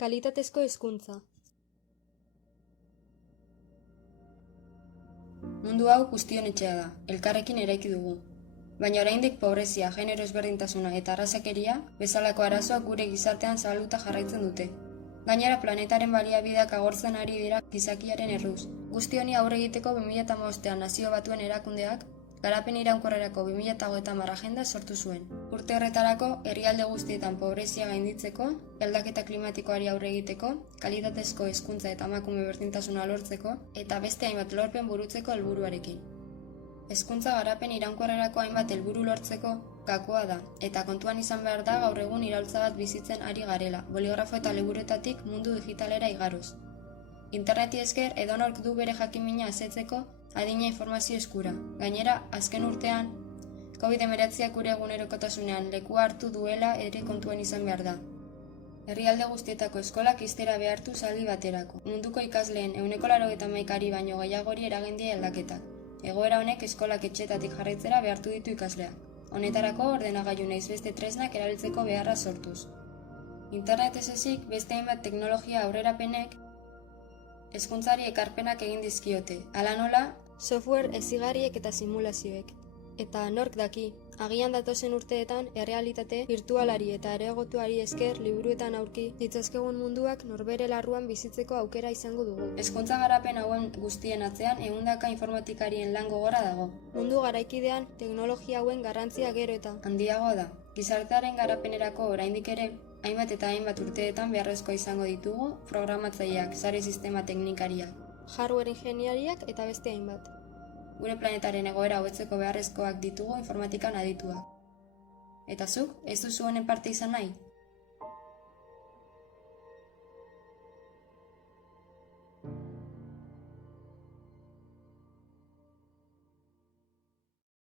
Kalitatezko hezkuntza. Mundu hau guztion etxea da, elkarrekin eraiki dugu. Baina oraindik pobrezia, genero ezberdintasuna eta arrazakeria bezalako arazoak gure gizartean zabalduta jarraitzen dute. Gainera planetaren baliabideak agortzen ari dira gizakiaren erruz. Guzti honi aurre egiteko 2015ean Nazio Batuen Erakundeak Garapen Iraunkorrerako 2030 agenda sortu zuen. Urte horretarako, herrialde guztietan pobrezia gainditzeko, aldaketa klimatikoari aurre egiteko, kalitatezko hezkuntza eta emakume berdintasuna lortzeko, eta beste hainbat lorpen burutzeko helburuarekin. Hezkuntza garapen iraunkorrerako hainbat helburu lortzeko gakoa da, eta kontuan izan behar da gaur egun iraultza bat bizitzen ari garela, boligrafo eta liburuetatik mundu digitalera igaroz. Interneti esker edonork du bere jakimina asetzeko adina informazio eskura. Gainera, azken urtean, COVID-19 gure egunerokotasunean lekua hartu duela ere kontuan izan behar da. Herrialde guztietako eskolak ixtera behartu zaldi baterako. Munduko ikasleen 91%ari baino gehiagori eragin aldaketak. Egoera honek eskolak etxetatik jarraitzera behartu ditu ikasleak. Honetarako ordenagailu naiz beste tresnak erabiltzeko beharra sortuz. Internet ez ezik beste hainbat teknologia aurrerapenek hezkuntzari ekarpenak egin dizkiote. Hala nola, Software hezigarriek eta simulazioek. Eta nork daki, agian datozen urteetan errealitate virtualari eta areagotuari esker liburuetan aurki ditzazkegun munduak norbere larruan bizitzeko aukera izango dugu. hezkuntza garapen hauen guztien atzean ehundaka informatikarien lan gogorra dago. Mundu garaikidean teknologia hauen garrantzia gero eta Handiago da, gizartearen garapenerako oraindik ere, hainbat eta hainbat urteetan beharrezkoa izango ditugu programatzaileak, sare sistema teknikariak. hardware ingeniariak eta beste hainbat. Gure planetaren egoera hobetzeko beharrezkoak ditugu informatikan adituak. Eta zuk, ez duzu honen parte izan nahi?